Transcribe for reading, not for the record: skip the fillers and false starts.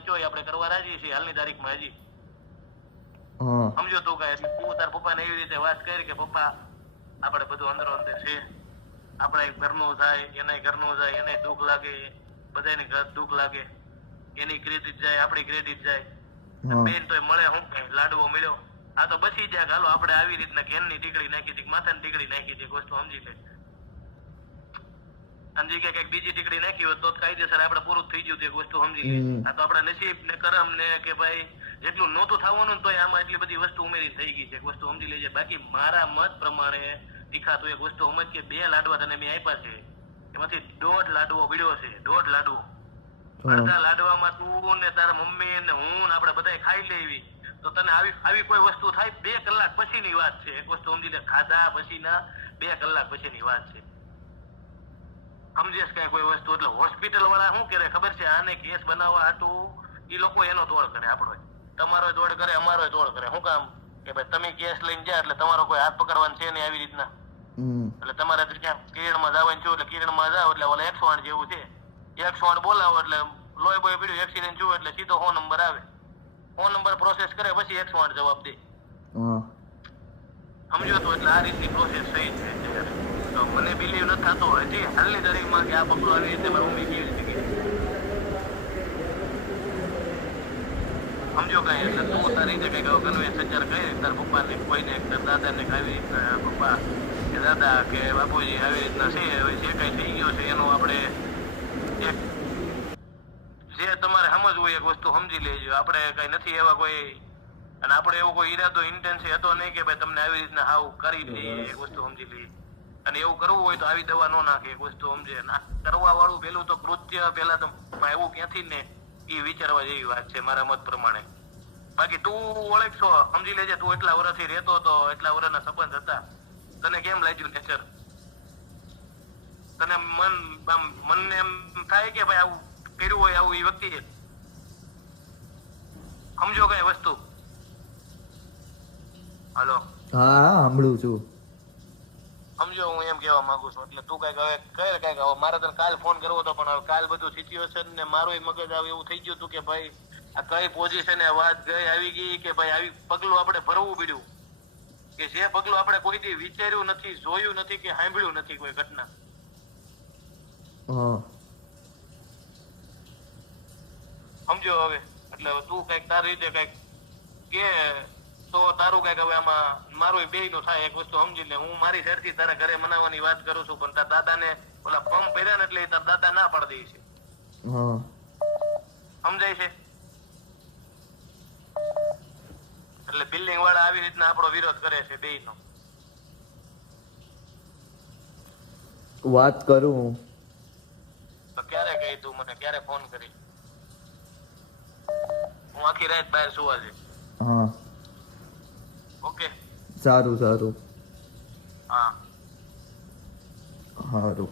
ચોય આપણે કરવા રાજી છીએ હાલની તારીખમાં હજી હા સમજો તું કઈ એટલે તું તાર પપ્પાને એવી રીતે વાત કરી કે પપ્પા આપણે બધું અંદરો અંદર છે આપણે ઘરનું જાય એને ઘરનું જાય એને દુઃખ લાગે બધાને ઘર દુઃખ લાગે એની ક્રેડિટ જાય આપણી ક્રેડિટ જાય હા બેન તોય મળે હું કઈ લાડવો મળ્યો આ તો બસી જાય કે હાલો આપણે આવી રીતના ઘેરની ટીકડી નાખી હતી માથાની ટીકડી નાખી હતી એક વસ્તુ સમજી લે સમજી કે કઈક બીજી ટીકડી નાખી હોત તો કાયદેસર આપણે પૂરું થઈ ગયું એક વસ્તુ સમજી લે આ તો આપણા નસીબ ને કરમ ને કે ભાઈ જેટલું નહોતું થવાનું તો આમાં એટલી બધી વસ્તુ ઉમેરી થઈ ગઈ છે એક વસ્તુ સમજી લેજે બાકી મારા મત પ્રમાણે તીખા તું એક વસ્તુ સમજ કે 2 લાડવા તને મેં આપ્યા છે એમાંથી 1.5 લાડવો બીડ્યો છે 1.5 લાડવો અડધા લાડવામાં તું ને તારા મમ્મી ને હું ને આપણે બધા ખાઈ લેવી તો તને આવી કોઈ વસ્તુ થાય 2 કલાક પછીની વાત છે એક વસ્તુ સમજી લે ખાધા પછીના 2 કલાક પછીની વાત છે સમજેશ કઈ કોઈ વસ્તુ એટલે હોસ્પિટલ વાળા શું કરે ખબર છે આને કેસ બનાવવા હાટું એ લોકો એનો તોડ કરે આપણો તમારો તોડ કરે અમારો તોડ કરે શું કામ કે ભાઈ તમે કેસ લઈને જા એટલે તમારો કોઈ હાથ પકડવાનું છે નહીં આવી રીતના એટલે તમારે ક્યાં કિરણમાં જવાનું છું એટલે કિરણમાં જાવ એટલે ઓલા 108 જેવું છે 108 બોલાવો એટલે લોહી બોય પીડ્યું એક્સિડન્ટ થયું એટલે સીધો 100 નંબર આવે 100 નંબર પ્રોસેસ કરે પછી 108 જવાબ દે સમજો તો એટલે આ રીતની પ્રોસેસ થઈ છે તો મને બિલીવ ન થતો હજી હાલની તારીખમાં કે આ પગલું આવી રીતે મારી મમ્મી કેવી રીતે સમજો કઈ એટલે તું તારી રીતે કઈક કન્વેન્સ સચાર કરી તાર પપ્પાને કોઈને તાર દાદાને આવી રીતના પપ્પા કે દાદા કે બાપુજી આવી રીતના છે હવે જે કઈ થઈ ગયો છે એનું આપણે એક જે તમારે સમજવું હોય એક વસ્તુ સમજી લેજો આપણે કઈ નથી એવા કોઈ અને આપણે એવો કોઈ ઈરાદો ઇન્ટેન્સી હતો નહીં કે ભાઈ તમને આવી રીતના હાવ કરી દઈએ એક વસ્તુ સમજી લઈએ અને એવું કરવું હોય તો આવી દવા ન નાખે એક વસ્તુ સમજે ના કરવા વાળું પેલું તો કૃત્ય પેલા તો એવું ક્યાંથી ને એ વિચારવા જેવી વાત છે મારા મત પ્રમાણે બાકી તું ઓળખશો સમજી લેજે તું એટલા વર્ષથી રહેતો હતો એટલા વર્ષના સંબંધ હતા તને કેમ લાગ્યું નેચર તને મનને એમ થાય કે ભાઈ આવું કર્યું હોય આવું એ વ્યક્તિ સમજો કઈ વસ્તુ હાલો હા સાંભળું છું સમજો હું એમ કેવા માંગુ છું એટલે તું કઈક હવે કઈ કઈક હવે મારે તને કાલ ફોન કરવો હતો પણ હવે કાલ બધું સિચ્યુએશન ને મારું મગજ આવે એવું થઈ ગયું હતું કે ભાઈ આ કઈ પોઝિશને વાત ગઈ આવી ગઈ કે ભાઈ આવી પગલું આપણે ભરવું પડ્યું કે જે પગલું આપણે કોઈથી વિચાર્યું નથી જોયું નથી કે સાંભળ્યું નથી કોઈ ઘટના સમજો હવે એટલે તું કઈક તારી રીતે કઈક કે તો તારું કઈક હવે આમાં મારું બે નું થાય એક વસ્તુ સમજી લે હું મારી ઘરથી તારા ઘરે મનાવવાની વાત કરું છું પણ તારા દાદાને ઓલા પંપ પહેર્યા ને એટલે તારા દાદા ના પાડી દે છે સમજાય છે એટલે બિલ્ડિંગ વાળા આવી રીતના આપણો વિરોધ કરે છે બે નો વાત કરું તો ક્યારે કહી તું મને ક્યારે ફોન કરી હું આખી રાત બહાર સુવા છે હા ઓકે સારું સારું હા સારું